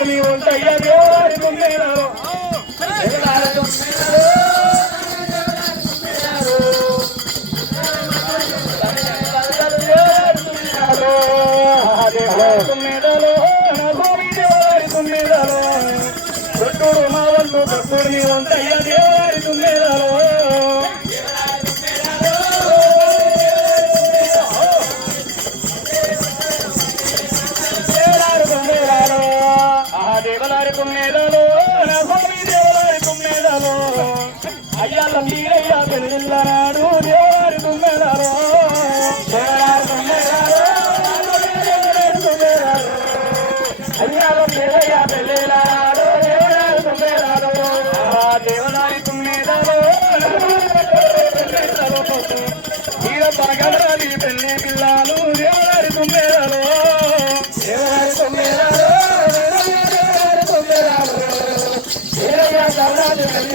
కోరి ఉంటాయి దేవుడి. con el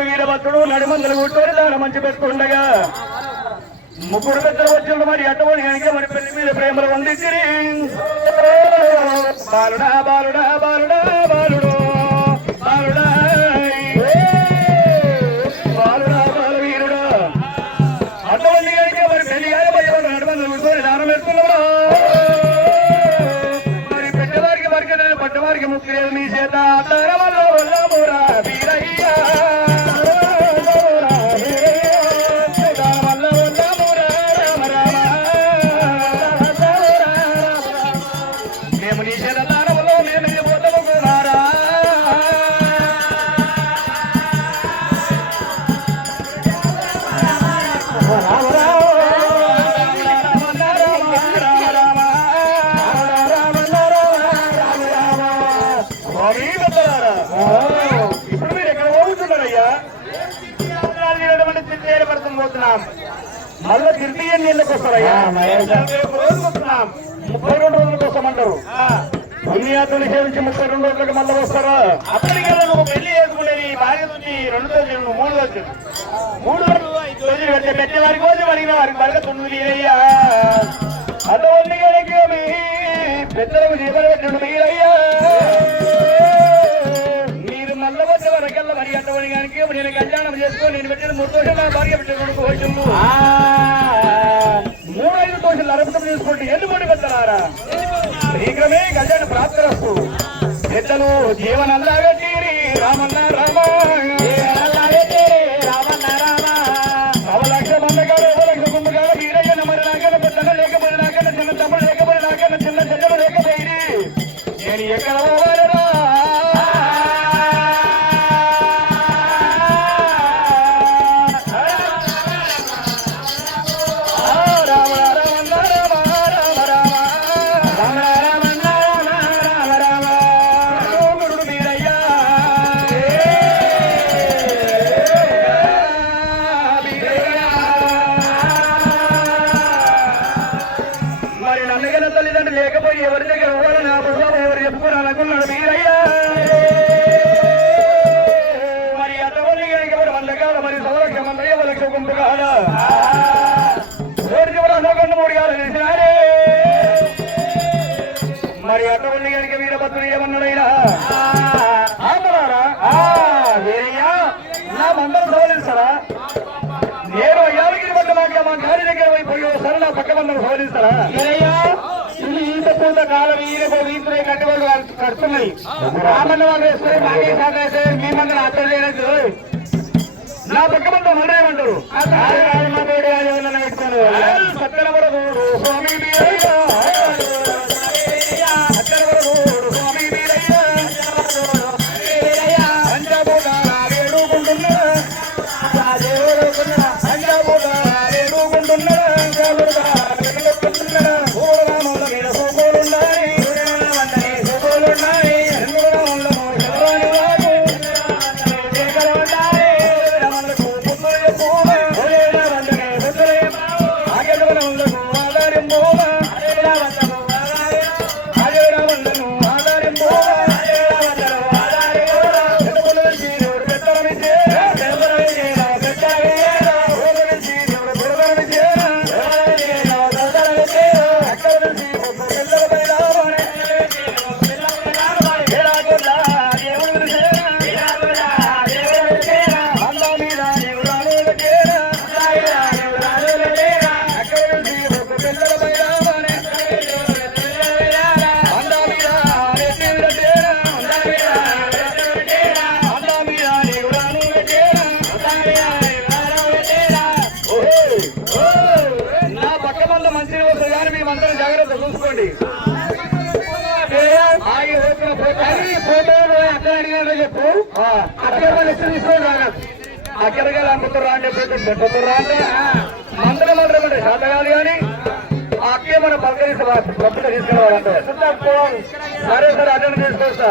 ముగ్గురు వీరభద్రుడు నడిమందులు గుట్టోరి దాని మంచి పెట్టుకుండగా. ముగ్గురు పెద్దలు వచ్చిన మరి అట్టబడి కనుక మరి పెళ్ళి మీద ప్రేమలు వందించిరి బాలుడా బాలుడా పోతున్నాం మళ్ళా తిరిగి ఎన్ని నెలలకు వస్తారయ్యా రేపు రోజుకు వస్తున్నాం ముప్పై రెండు రోజుల కోసం అంటారు పుణ్యాతులు సేవించి ముప్పై రెండు రోజులకు మళ్ళీ వస్తారా అప్పటికే నువ్వు పెళ్లి చేసుకునేది ఈ భార్య నుంచి రెండు రోజులు నువ్వు మూడు రోజులు మూడు రోజులు ఐదు రోజులు పెడితే పెట్టే వారికి రోజు అడిగిన వారికి వరకు తొమ్మిది అయ్యా అటువంటి కనుక మీ పెద్దలకు జీవన పెట్టండి మీరయ్యా అటువంటి కనుక నేను కళ్యాణం చేసుకొని నేను పెట్టిన మూడు దోషులు నా భార్య పెట్టిన దోషులు మూడు ఐదు దోషులు అరపతం చేసుకుంటే ఎందుకు పెద్దలారా? శీఘ్రమే కళ్యాణ ప్రాప్తరస్తు. పెద్దలు జీవనల్లాగా తీరి రామన్న రామ ఎవరి దగ్గర పోవాలి నా పుస్తకం ఎవరు చెప్పుకోవాలనుకున్నాడు మీరయ్యా? మరి అతని ఎవరు వందకాల మరి సవలక్ష మందయ్య వలక్ష గుంపు కాడ ఎవరు చివర మూడు కాలు తెలిసినారే మరి అటువంటి గారికి వీరభద్రుడు ఏమన్నాడైనా? ఆపరారా? వీరయ్యా నా మందరం సవరిస్తారా నేను యాదగిరి పట్ల మాట మా గారి దగ్గర పోయి సరే నా పక్క మందరం సవరిస్తారా వీరయ్యా ఇల్లు ఈతపోత కాలం ఈయనకో ఈతున్నాయి కట్టి వాళ్ళు కడుతున్నాయి. రామన్న వాళ్ళు వేసుకుని మాకే సాధ అయితే మీ మందిన అర్థం చేయలేదు నా పక్క మంది ఉండేమంటారు పక్కన కూడా స్వామి కానీ ఫోటో అక్కడ అడిగాడో చెప్పు. అక్కడ వాళ్ళు ఇష్టం తీసుకోండి రాగా అక్కడికి అమ్ముతురా అని చెప్పి పెట్టరా అంటే మందరం మందరం అంటే శాత కాదు కానీ అక్కే మనం పలకరిస్తే డబ్బులు తీసుకొస్తా.